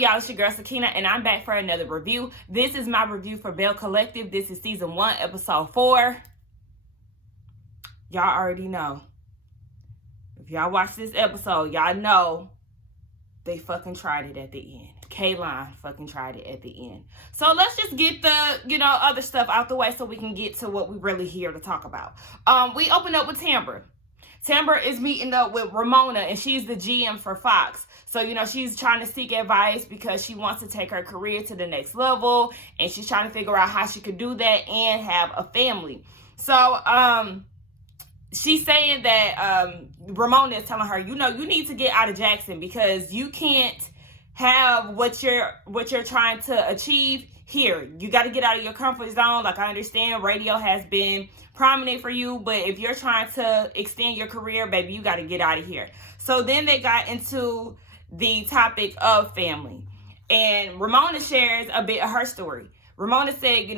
y'all? It's your girl Sakina, and I'm back for another review. This is my review for Belle Collective. This is season 1, episode 4. Y'all already know. If y'all watch this episode, y'all know they fucking tried it at the end. Kayla fucking tried it at the end. So let's just get the, other stuff out the way so we can get to what we really here to talk about. We open up with Tamaras. Tamaras is meeting up with Ramona, and she's the GM for Fox. So, she's trying to seek advice because she wants to take her career to the next level, and she's trying to figure out how she could do that and have a family. So, she's saying that Ramona is telling her, you need to get out of Jackson because you can't have what you're trying to achieve here. You got to get out of your comfort zone. Like, I understand radio has been prominent for you, but if you're trying to extend your career, baby, you got to get out of here. So then they got into the topic of family, and Ramona shares a bit of her story. Ramona said,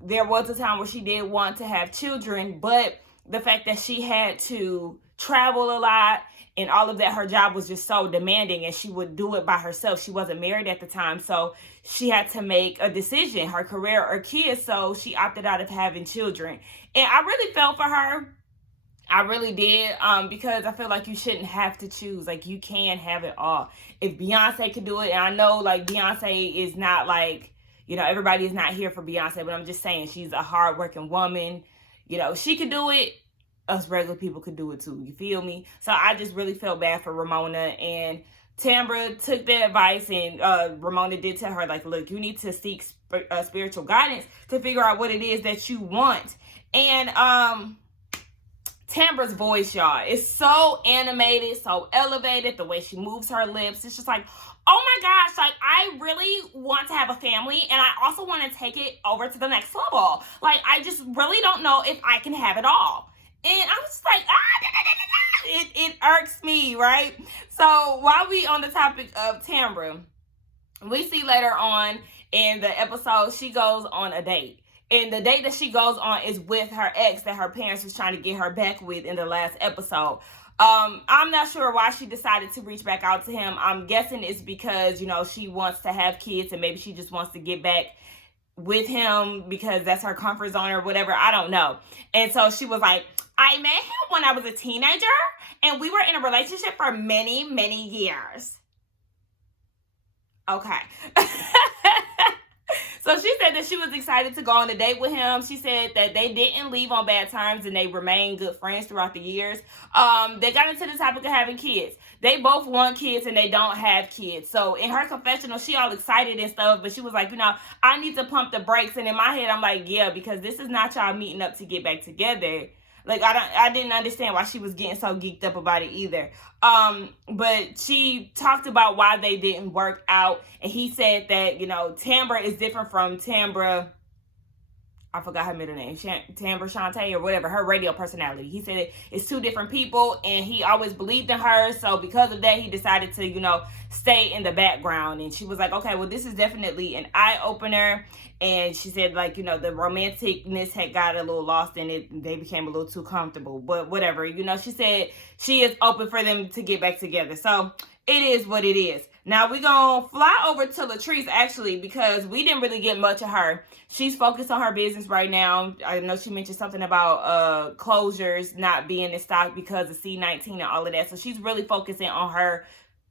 there was a time where she did want to have children, but the fact that she had to travel a lot and all of that, her job was just so demanding, and she would do it by herself. She wasn't married at the time, so she had to make a decision, her career or kids, so she opted out of having children. And I really felt for her. I really did, because I feel like you shouldn't have to choose. Like, you can have it all. If Beyonce could do it, and I know, like, Beyonce is not, like, everybody is not here for Beyonce, but I'm just saying she's a hardworking woman. She could do it. Us regular people could do it too. You feel me? So I just really felt bad for Ramona, and Tamaras took the advice, and Ramona did tell her, like, look, you need to seek spiritual guidance to figure out what it is that you want. And Tamaras' voice, y'all, is so animated, so elevated. The way she moves her lips, it's just like, oh my gosh, like, I really want to have a family, and I also want to take it over to the next level. Like, I just really don't know if I can have it all. And I'm just like, it irks me, right? So while we on the topic of Tamaras, we see later on in the episode, she goes on a date. And the date that she goes on is with her ex that her parents was trying to get her back with in the last episode. I'm not sure why she decided to reach back out to him. I'm guessing it's because, she wants to have kids, and maybe she just wants to get back with him because that's her comfort zone or whatever. I don't know. And so she was like, I met him when I was a teenager, and we were in a relationship for many, many years. Okay. So she said that she was excited to go on a date with him. She said that they didn't leave on bad terms, and they remained good friends throughout the years. They got into the topic of having kids. They both want kids, and they don't have kids. So in her confessional, she all excited and stuff, but she was like, I need to pump the brakes. And in my head, I'm like, yeah, because this is not y'all meeting up to get back together. Like, I didn't understand why she was getting so geeked up about it either. But she talked about why they didn't work out. And he said that, Tamaras is different from Tamaras. I forgot her middle name. Tamaras Shantae or whatever, her radio personality. He said it's two different people, and he always believed in her. So because of that, he decided to, stay in the background. And she was like, okay, well, this is definitely an eye-opener. And she said, like, the romanticness had got a little lost in it. They became a little too comfortable. But whatever, she said she is open for them to get back together. So it is what it is. Now we're going to fly over to Latrice, actually, because we didn't really get much of her. She's focused on her business right now. I know she mentioned something about closures not being in stock because of C-19 and all of that. So she's really focusing on her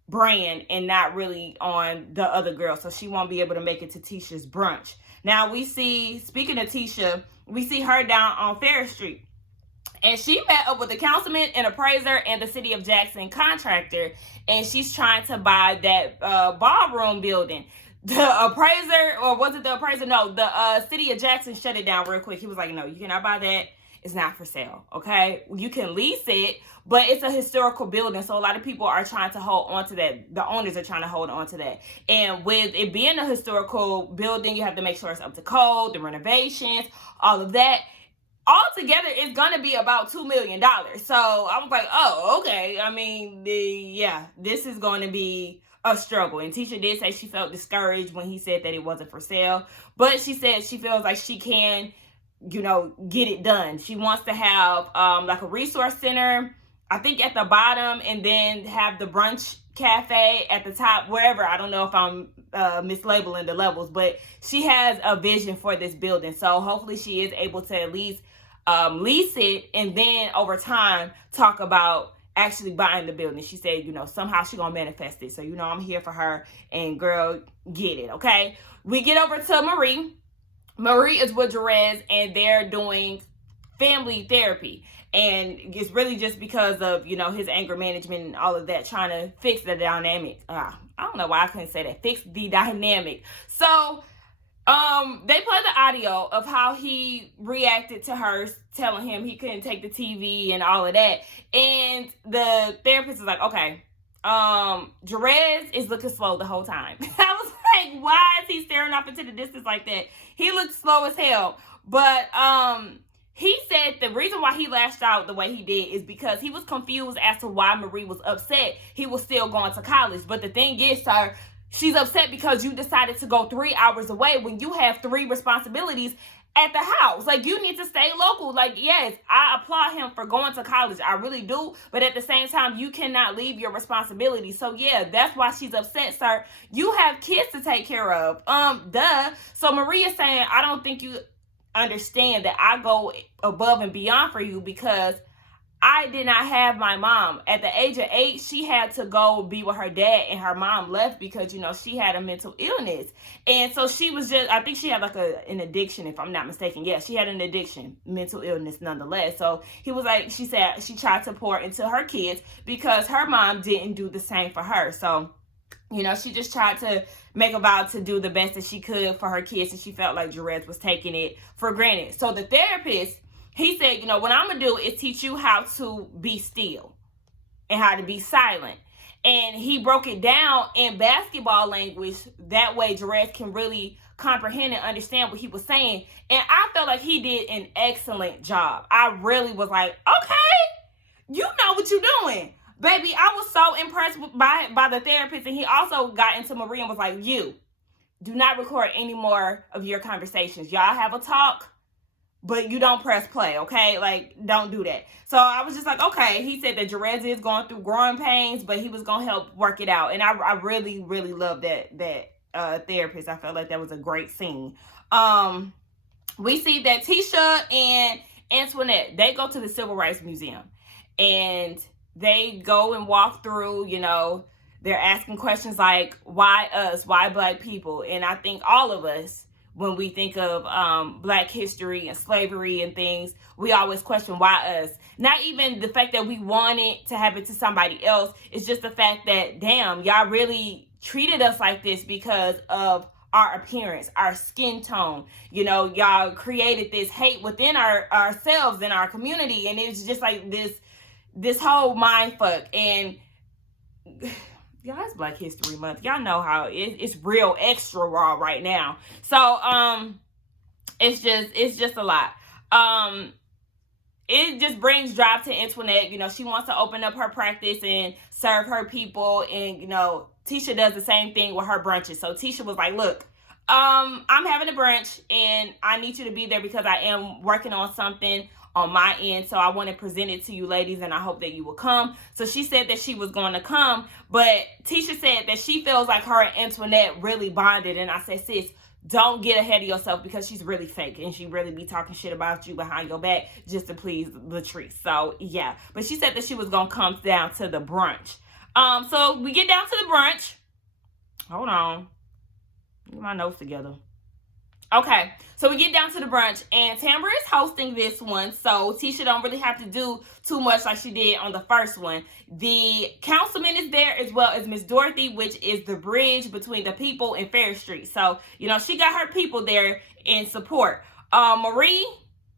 brand and not really on the other girl. So she won't be able to make it to Tisha's brunch. Now we see, speaking of Tisha, we see her down on Ferris Street. And she met up with the councilman, an appraiser, and the city of Jackson contractor. And she's trying to buy that ballroom building. The appraiser, or was it the appraiser? No, the city of Jackson shut it down real quick. He was like, no, you cannot buy that. It's not for sale, okay? You can lease it, but it's a historical building, so a lot of people are trying to hold on to that. The owners are trying to hold on to that. And with it being a historical building, you have to make sure it's up to code, the renovations, all of that. Altogether, it's going to be about $2 million. So I was like, oh, okay. I mean, this is going to be a struggle. And Tisha did say she felt discouraged when he said that it wasn't for sale. But she said she feels like she can, get it done. She wants to have like a resource center, I think at the bottom, and then have the brunch cafe at the top, wherever. I don't know if I'm mislabeling the levels, but she has a vision for this building. So hopefully she is able to at least lease it, and then over time talk about actually buying the building. She said, somehow she gonna manifest it. So, I'm here for her, and girl, get it, okay? We get over to Marie. Marie is with Jerez, and they're doing family therapy. And it's really just because of, his anger management and all of that, trying to fix the dynamic. I don't know why I couldn't say that. Fix the dynamic. So, they play the audio of how he reacted to her telling him he couldn't take the TV and all of that. And the therapist is like, okay, Jerez is looking slow the whole time. I was like, why is he staring off into the distance like that? He looks slow as hell. But, he said the reason why he lashed out the way he did is because he was confused as to why Marie was upset he was still going to college. But the thing is, sir, she's upset because you decided to go 3 hours away when you have 3 responsibilities at the house. Like, you need to stay local. Like, yes, I applaud him for going to college. I really do. But at the same time, you cannot leave your responsibilities. So, yeah, that's why she's upset, sir. You have kids to take care of. So Marie is saying, I don't think you understand that I go above and beyond for you because I did not have my mom. At the age of 8, she had to go be with her dad, and her mom left because, she had a mental illness. And so she was I think she had like an addiction, if I'm not mistaken. Yeah, she had an addiction, mental illness nonetheless. So he was like, she said she tried to pour into her kids because her mom didn't do the same for her. So, she just tried to make a vow to do the best that she could for her kids, and she felt like Jerez was taking it for granted. So the therapist, he said, what I'm going to do is teach you how to be still and how to be silent. And he broke it down in basketball language. That way Jerez can really comprehend and understand what he was saying. And I felt like he did an excellent job. I really was like, okay, you know what you're doing. Baby, I was so impressed by the therapist. And he also got into Marie and was like, you, do not record any more of your conversations. Y'all have a talk, but you don't press play, okay? Like, don't do that. So I was just like, okay. He said that Jerez is going through growing pains, but he was going to help work it out. And I really, really love that therapist. I felt like that was a great scene. We see that Tisha and Antoinette, they go to the Civil Rights Museum. And they go and walk through, they're asking questions like, why us? Why Black people? And I think all of us, when we think of Black history and slavery and things, we always question why us. Not even the fact that we wanted to happen to somebody else. It's just the fact that, damn, y'all really treated us like this because of our appearance, our skin tone. Y'all created this hate within ourselves and our community. And it's just like this whole mind fuck. And y'all, it's Black History Month. Y'all know how it's real extra raw right now. So it's just a lot. It just brings drive to Antoinette. She wants to open up her practice and serve her people. And Tisha does the same thing with her brunches. So Tisha was like, look, I'm having a brunch and I need you to be there because I am working on something on my end. So I want to present it to you ladies, and I hope that you will come. So she said that she was going to come, but Tisha said that she feels like her and Antoinette really bonded. And I said, sis, don't get ahead of yourself because she's really fake and she really be talking shit about you behind your back just to please Latrice. So yeah, but she said that she was going to come down to the brunch. So we get down to the brunch. Hold on. Get my notes together. Okay, so we get down to the brunch, and Tamara is hosting this one, so Tisha don't really have to do too much like she did on the first one. The councilman is there as well as Miss Dorothy, which is the bridge between the people and Fair Street. So, she got her people there in support. Marie,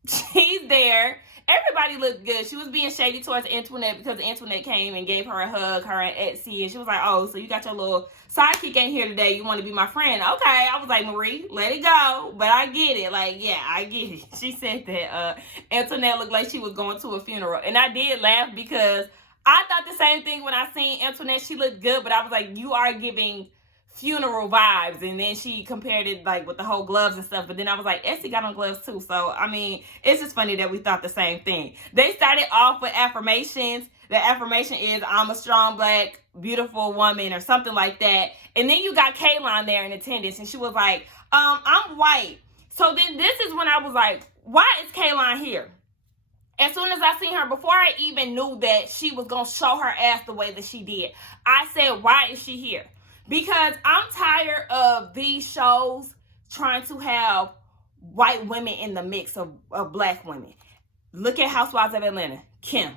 she's there. Everybody looked good. She was being shady towards Antoinette because Antoinette came and gave her a hug, her and Etsy, and she was like, oh, so you got your little sidekick ain't here today. You want to be my friend? Okay. I was like, Marie, let it go. But I get it. Like, yeah, I get it. She said that Antoinette looked like she was going to a funeral. And I did laugh because I thought the same thing when I seen Antoinette. She looked good, but I was like, you are giving funeral vibes, and then she compared it like with the whole gloves and stuff. But then I was like, Essie got on gloves too. So I mean, it's just funny that we thought the same thing. They started off with affirmations. The affirmation is, I'm a strong, black, beautiful woman, or something like that. And then you got Kayla on there in attendance, and she was like, I'm white. So then this is when I was like, why is Kayla here? As soon as I seen her, before I even knew that she was going to show her ass the way that she did, I said, why is she here? Because I'm tired of these shows trying to have white women in the mix of black women. Look at Housewives of Atlanta, Kim.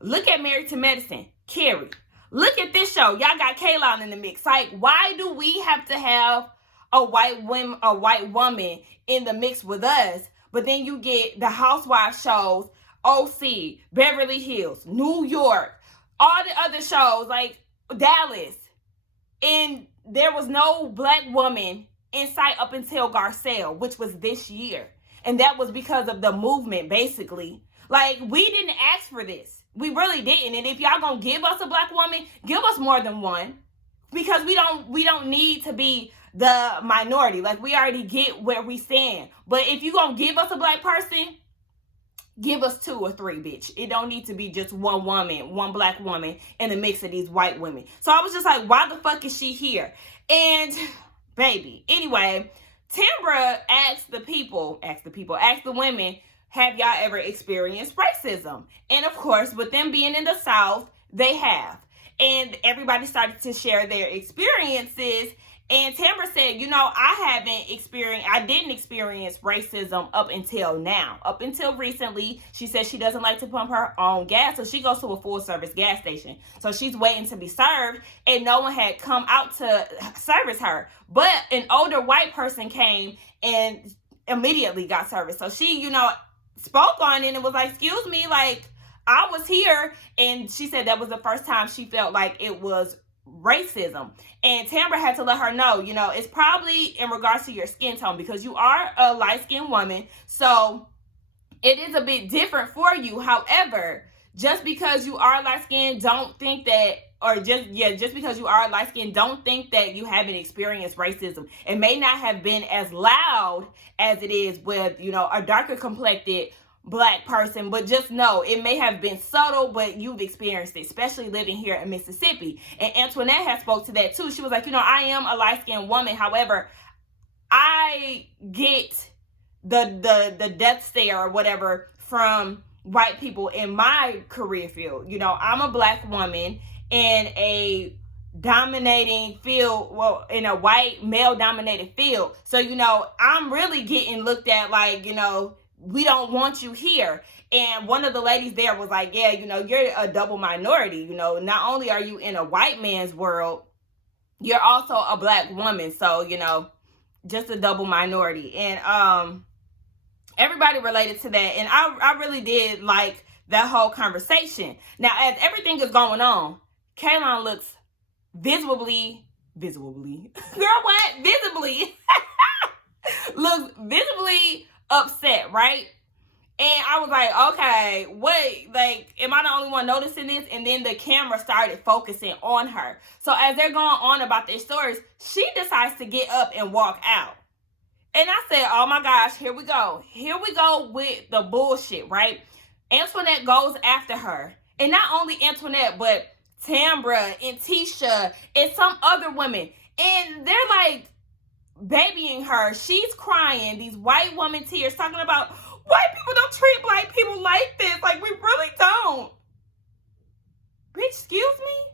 Look at Married to Medicine, Carrie. Look at this show. Y'all got Kayla in the mix. Like, why do we have to have a white woman in the mix with us? But then you get the Housewives shows, OC, Beverly Hills, New York, all the other shows like Dallas, and there was no black woman in sight up until Garcelle, which was this year, and that was because of the movement, basically. Like, we didn't ask for this, we really didn't. And if y'all gonna give us a black woman, give us more than one, because we don't need to be the minority. Like, we already get where we stand. But if you gonna give us a black person, give us 2 or 3, bitch. It don't need to be just one woman, one black woman in the mix of these white women. So I was just like, why the fuck is she here? And baby, anyway, Tambra asked the women, have y'all ever experienced racism? And of course, with them being in the South, they have. And everybody started to share their experiences. And Tambra said, I didn't experience racism up until now. Up until recently, she said she doesn't like to pump her own gas, so she goes to a full-service gas station. So she's waiting to be served, and no one had come out to service her. But an older white person came and immediately got service. So she, spoke on it and was like, excuse me, like, I was here. And she said that was the first time she felt like it was racism. And Tambra had to let her know, it's probably in regards to your skin tone, because you are a light-skinned woman, so it is a bit different for you. However, just because you are light-skinned, don't think that, just because you are light-skinned, don't think that you haven't experienced racism. It may not have been as loud as it is with, a darker complected black person, but just know it may have been subtle, but you've experienced it, especially living here in Mississippi. And Antoinette has spoke to that too. She was like, I am a light-skinned woman. However, I get the death stare or whatever from white people in my career field. I'm a black woman in a dominating field, in a white male dominated field. So, I'm really getting looked at like, we don't want you here. And one of the ladies there was like, yeah, you're a double minority. Not only are you in a white man's world, you're also a black woman. So, just a double minority. And everybody related to that. And I really did like that whole conversation. Now, as everything is going on, Kaylon looks visibly, girl, what? Visibly, looks visibly upset, right? And I was like, okay, wait, like, am I the only one noticing this? And then the camera started focusing on her. So as they're going on about their stories, she decides to get up and walk out. And I said, oh my gosh, here we go. Here we go with the bullshit, right? Antoinette goes after her. And not only Antoinette, but Tambra and Tisha and some other women. And they're like babying her. She's crying, these white woman tears, talking about white people don't treat black people like this. Like, we really don't. Bitch, excuse me?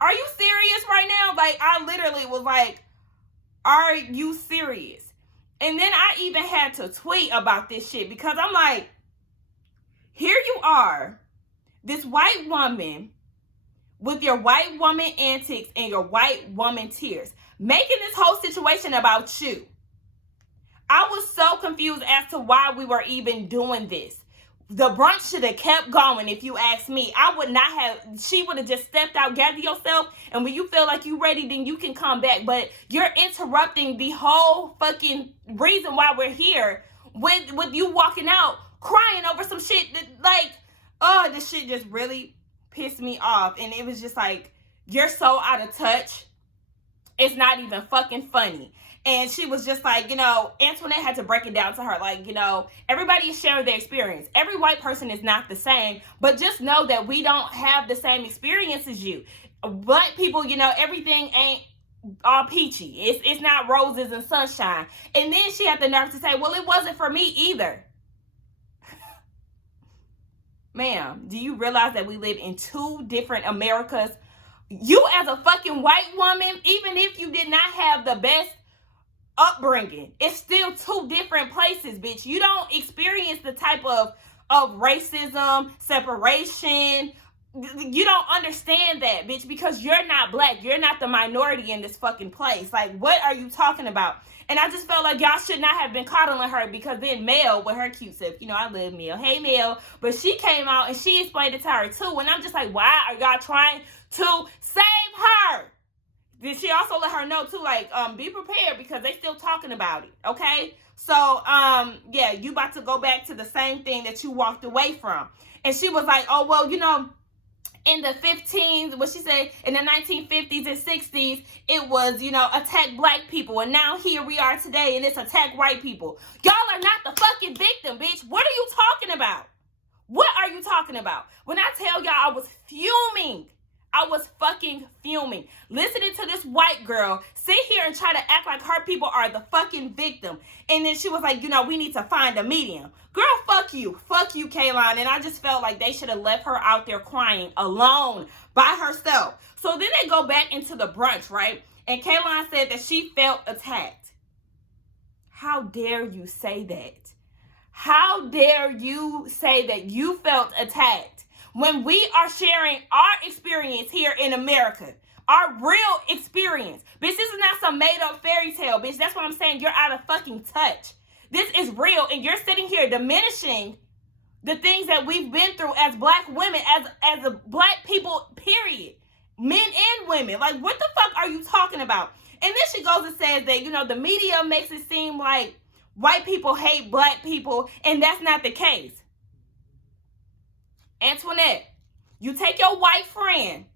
Are you serious right now? Like, I literally was like, are you serious? And then I even had to tweet about this shit, because I'm like, here you are, this white woman with your white woman antics and your white woman tears, making this whole situation about you. I was so confused as to why we were even doing this. The brunch should have kept going, if you ask me. I would not have. She would have just stepped out, gather yourself, and when you feel like you're ready, then you can come back. But you're interrupting the whole fucking reason why we're here with you walking out crying over some shit that, like, oh, this shit just really pissed me off. And it was just like, you're so out of touch. It's not even fucking funny. And she was just like, Antoinette had to break it down to her. Like, everybody is sharing their experience. Every white person is not the same, but just know that we don't have the same experience as you. Black people, everything ain't all peachy. It's not roses and sunshine. And then she had the nerve to say, well, it wasn't for me either. Ma'am, do you realize that we live in two different Americas? You as a fucking white woman, even if you did not have the best upbringing, it's still two different places, bitch. You don't experience the type of racism, separation. You don't understand that, bitch, because you're not black. You're not the minority in this fucking place. Like, what are you talking about? And I just felt like y'all should not have been coddling her, because then Mel, with her cute self, I love Mel. Hey, Mel. But she came out and she explained it to her, too. And I'm just like, why are y'all trying to save her? Then she also let her know, too, like, be prepared, because they still talking about it, okay? So, yeah, you about to go back to the same thing that you walked away from. And she was like, oh, well, in the 15s, what she said, in the 1950s and 60s, it was, attack black people. And now here we are today, and it's attack white people. Y'all are not the fucking victim, bitch. What are you talking about? What are you talking about? When I tell y'all, I was fuming. I was fucking fuming. Listening to this white girl sit here and try to act like her people are the fucking victim. And then she was like, we need to find a medium. Girl, fuck you. Fuck you, Kayla. And I just felt like they should have left her out there crying alone by herself. So then they go back into the brunch, right? And Kayla said that she felt attacked. How dare you say that? How dare you say that you felt attacked? When we are sharing our experience here in America, our real experience. Bitch, this is not some made up fairy tale, bitch. That's what I'm saying. You're out of fucking touch. This is real, and you're sitting here diminishing the things that we've been through as black women, as a black people, period. Men and women. Like, what the fuck are you talking about? And then she goes and says that, the media makes it seem like white people hate black people, and that's not the case. Antoinette, you take your white friend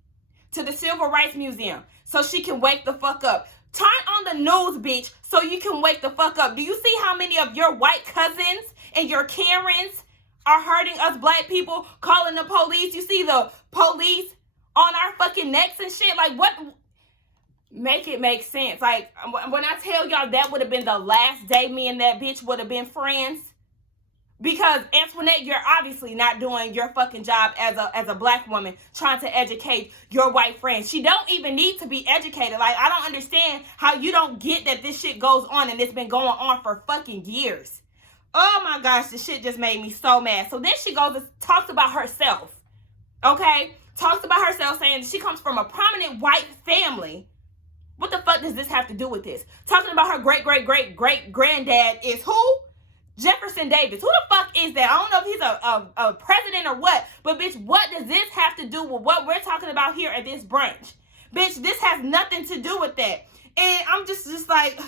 to the Civil Rights Museum so she can wake the fuck up. Turn on the news, bitch, so you can wake the fuck up. Do you see how many of your white cousins and your Karens are hurting us black people, calling the police? You see the police on our fucking necks and shit? Like, what? Make it make sense. Like, when I tell y'all that would have been the last day me and that bitch would have been friends. Because, Antoinette, you're obviously not doing your fucking job as a black woman trying to educate your white friends. She don't even need to be educated. Like, I don't understand how you don't get that this shit goes on, and it's been going on for fucking years. Oh, my gosh, this shit just made me so mad. So then she goes and talks about herself, okay? Talks about herself, saying she comes from a prominent white family. What the fuck does this have to do with this? Talking about her great-great-great-great-granddad is who? Jefferson Davis. Who the fuck is that? I don't know if he's a president or what, but bitch, what does this have to do with what we're talking about here at this brunch? Bitch, this has nothing to do with that. And I'm just like,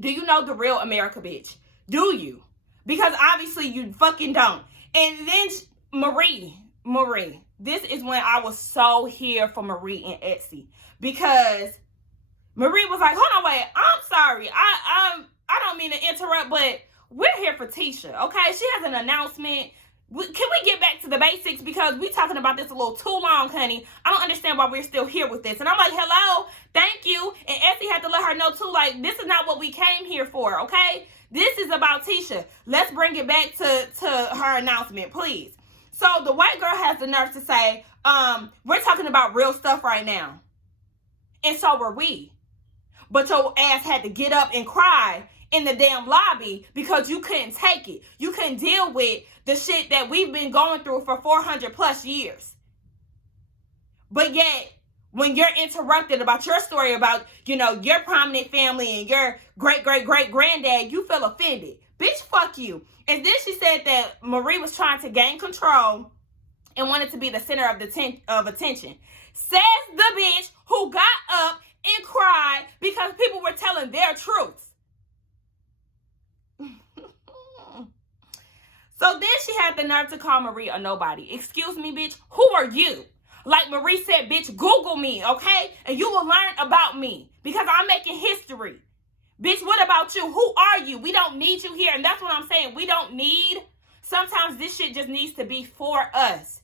do you know the real America, bitch? Do you? Because obviously you fucking don't. And then Marie, this is when I was so here for Marie and Etsy, because Marie was like, hold on, wait, I'm sorry. I don't mean to interrupt, but we're here for Tisha, okay? She has an announcement. Can we get back to the basics? Because we talking about this a little too long, honey. I don't understand why we're still here with this. And I'm like, hello, thank you. And Etsy had to let her know, too, like, this is not what we came here for, okay? This is about Tisha. Let's bring it back to her announcement, please. So the white girl has the nerve to say, we're talking about real stuff right now. And so were we. But your ass had to get up and cry in the damn lobby because you couldn't take it. You couldn't deal with the shit that we've been going through for 400 plus years. But yet, when you're interrupted about your story about, your prominent family and your great-great-great-granddad, you feel offended. Bitch, fuck you. And then she said that Marie was trying to gain control and wanted to be the center of attention. Says the bitch who got up and cried because people were telling their truths. So then she had the nerve to call Marie a nobody. Excuse me, bitch. Who are you? Like Marie said, bitch, Google me, okay? And you will learn about me because I'm making history. Bitch, what about you? Who are you? We don't need you here. And that's what I'm saying. We don't need. Sometimes this shit just needs to be for us.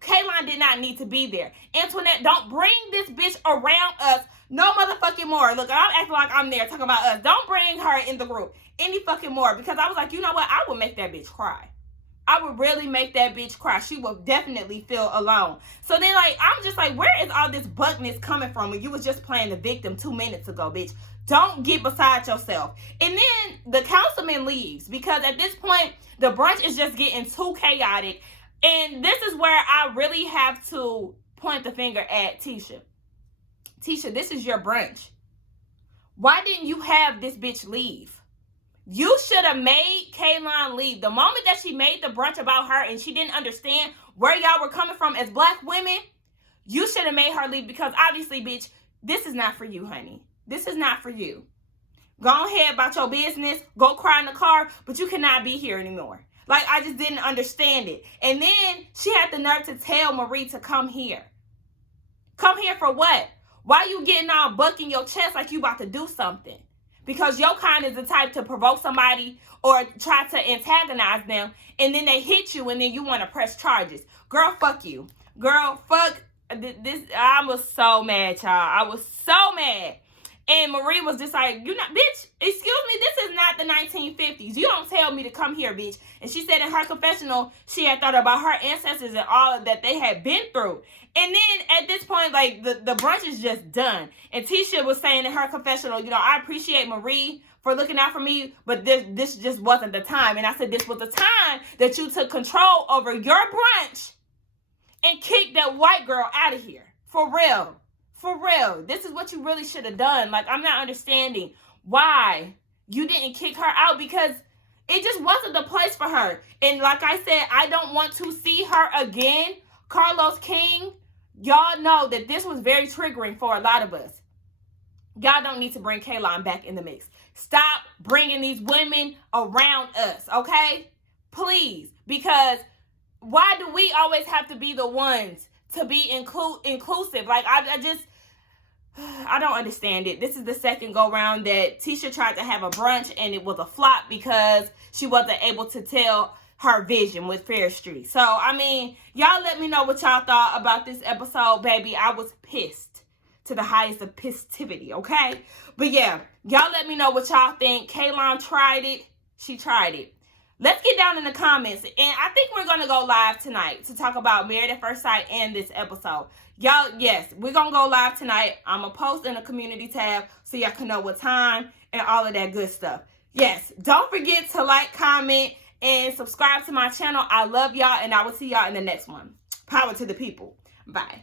Kaylon did not need to be there. Antoinette, don't bring this bitch around us no motherfucking more. Look, I'm acting like I'm there talking about us. Don't bring her in the group any fucking more. Because I was like, you know what? I would make that bitch cry. I would really make that bitch cry. She would definitely feel alone. So then, like, I'm just like, where is all this buckness coming from when you was just playing the victim 2 minutes ago, bitch? Don't get beside yourself. And then the councilman leaves because at this point, the brunch is just getting too chaotic. And this is where I really have to point the finger at Tisha. Tisha, this is your brunch. Why didn't you have this bitch leave? You should have made Kaylon leave. The moment that she made the brunch about her and she didn't understand where y'all were coming from as black women, you should have made her leave because obviously, bitch, this is not for you, honey. This is not for you. Go ahead about your business. Go cry in the car, but you cannot be here anymore. Like, I just didn't understand it. And then she had the nerve to tell Marie to come here. Come here for what? Why you getting all bucking your chest like you about to do something? Because your kind is the type to provoke somebody or try to antagonize them, and then they hit you, and then you want to press charges. Girl, fuck you. Girl, fuck this. I was so mad, y'all. I was so mad. And Marie was just like, you not, bitch, excuse me, this is not the 1950s. You don't tell me to come here, bitch. And she said in her confessional, she had thought about her ancestors and all that they had been through. And then at this point, like, the brunch is just done. And Tisha was saying in her confessional, you know, I appreciate Marie for looking out for me, but this just wasn't the time. And I said, this was the time that you took control over your brunch and kicked that white girl out of here. For real. For real. This is what you really should have done. Like, I'm not understanding why you didn't kick her out because it just wasn't the place for her. And like I said, I don't want to see her again. Carlos King, y'all know that this was very triggering for a lot of us. Y'all don't need to bring Kaylon back in the mix. Stop bringing these women around us, okay? Please. Because why do we always have to be the ones to be inclusive? Like, I don't understand it. This is the second go round that Tisha tried to have a brunch and it was a flop because she wasn't able to tell her vision with Fair Street. So, I mean, y'all let me know what y'all thought about this episode, baby. I was pissed to the highest of pistivity, okay? But yeah, y'all let me know what y'all think. Kaylon tried it. She tried it. Let's get down in the comments. And I think we're going to go live tonight to talk about Married at First Sight and this episode. Y'all, yes, we're going to go live tonight. I'm going to post in the community tab so y'all can know what time and all of that good stuff. Yes, don't forget to like, comment, and subscribe to my channel. I love y'all, and I will see y'all in the next one. Power to the people. Bye.